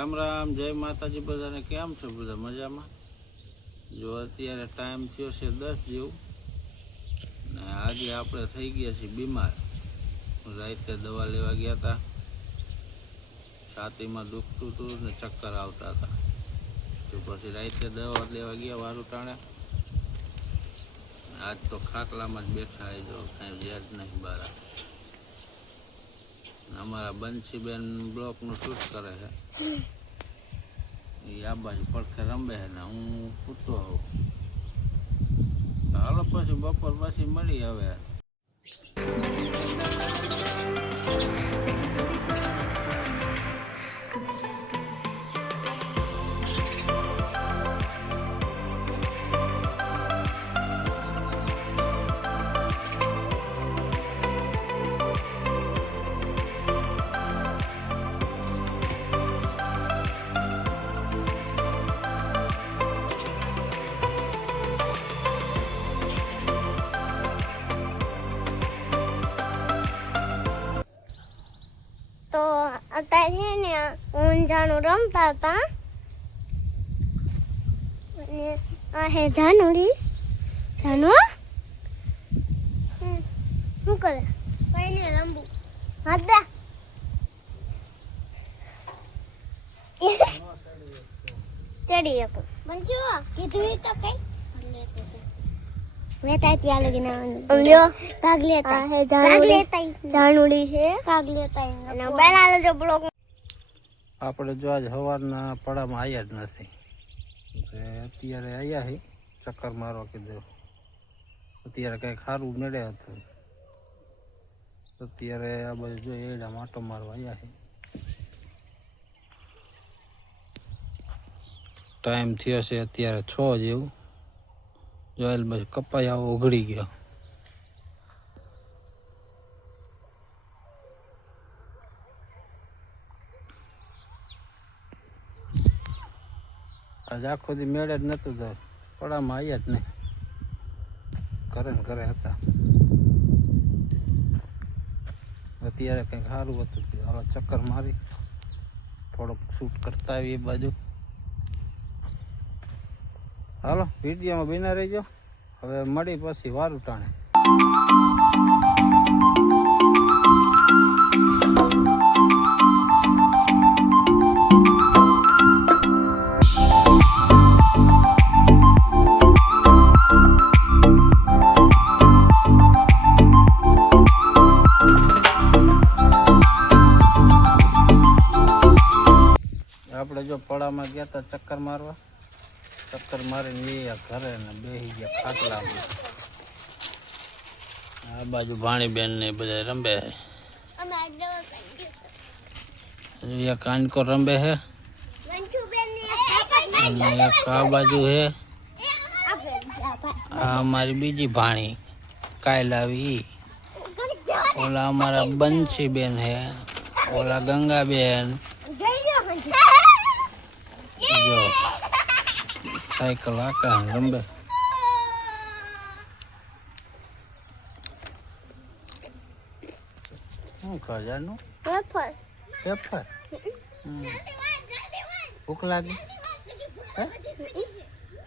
રામ જય માતાજી, બધાને કેમ છો? બધા મજામાં? જો અત્યારે ટાઈમ થયો છે દસ જેવું, ને આજે આપણે થઈ ગયા છીએ બીમાર. રાતે દવા લેવા ગયા હતા. છાતીમાં દુખતું હતું ને ચક્કર આવતા હતા. તો પછી રાતે દવા લેવા ગયા વારું ટાણે. આજ તો ખાટલામાં જ બેઠા આવી જાઓ કાંઈ વ્યાજ નહીં બહાર અમારા બંસીબેન બ્લોકનું શૂટ કરે છે. એ આ બાજુ પડખે રમે ને હું પૂછતો હોઉં. હાલો પછી બપોર પછી મળી હવે. અત્યારે છે ને ઊંઝાનું રમતા હતા અને આ હે જાનુડી. જાનુ? શું કરે? કઈ નહીં રમવું. હાથ દે. ચડી શકો બનજો કીધું તો કઈ? લેતા ત્યાં લગી ના ભાગ લેતા. હે જાનુડી. જાનુડી હે ભાગ લેતા અને બનાવેલો જો બ્લોક આપણે જો આજ સવારના પડામાં આવ્યા જ નથી. અત્યારે આવ્યા છે ચક્કર મારવા કીધું અત્યારે કંઈક સારું મળે હતું અત્યારે આ બધું જો એડા માટો મારવા આવ્યા છે ટાઈમ થયો છે અત્યારે છ જેવું. જોયેલ બાજુ કપાયા ઓગળી ગયો. આજ આખો દી મેળે જ નહોતું તો પડામાં આવ્યા જ નહીં. ઘરે ને ઘરે હતા. અત્યારે કંઈક સારું હતું. હાલો ચક્કર મારી. થોડોક શૂટ કરતા આવી એ બાજુ. હાલો, વિડીયોમાં બિના રહેજો. હવે મળી પછી વારું ટાણે પડામાં ગયા હતા ચક્કર મારવા. ચક્કર મારીને એ ઘરે ને બેસી ગયા ખાટલામાં. આ બાજુ ભાણીબેન ને બધા રમે છે અમે આજ દવા કરી એક કાનકો રમે છે મંચુબેન ને અને એક આ બાજુ છે આ અમારી બીજી ભાણી કાલ આવી ઈ. ઓલા અમારા બંસીબેન છે ઓલા ગંગાબેન. જો સાયકલ આકા રમે શું ખજાનું વેફર પેપર હમ. ભૂખ લાગી હે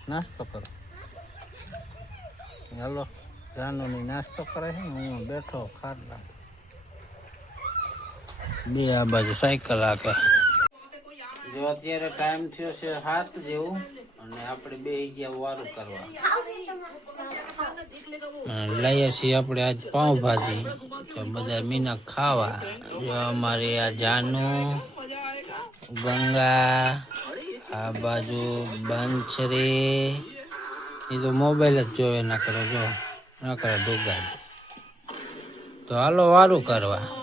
નાસ્તો કરો હાલો જાનુની નાસ્તો કરે છે ને હું બેઠો ખાટલા બે આ બાજુ સાયકલ આકે જો અત્યારે ટાઈમ થયો છે સાત જેવું અને આપણે બે ગયા વારું કરવા. લઈએ છીએ આપણે આજ પાઉંભાજી. તો બધા મીના ખાવા. જો અમારી આ જાનુ, ગંગા, આ બાજુ બંછરી. એ તો મોબાઈલ જ જોવે ના કરે જો ના કરે ડુગા તો હાલો વારું કરવા.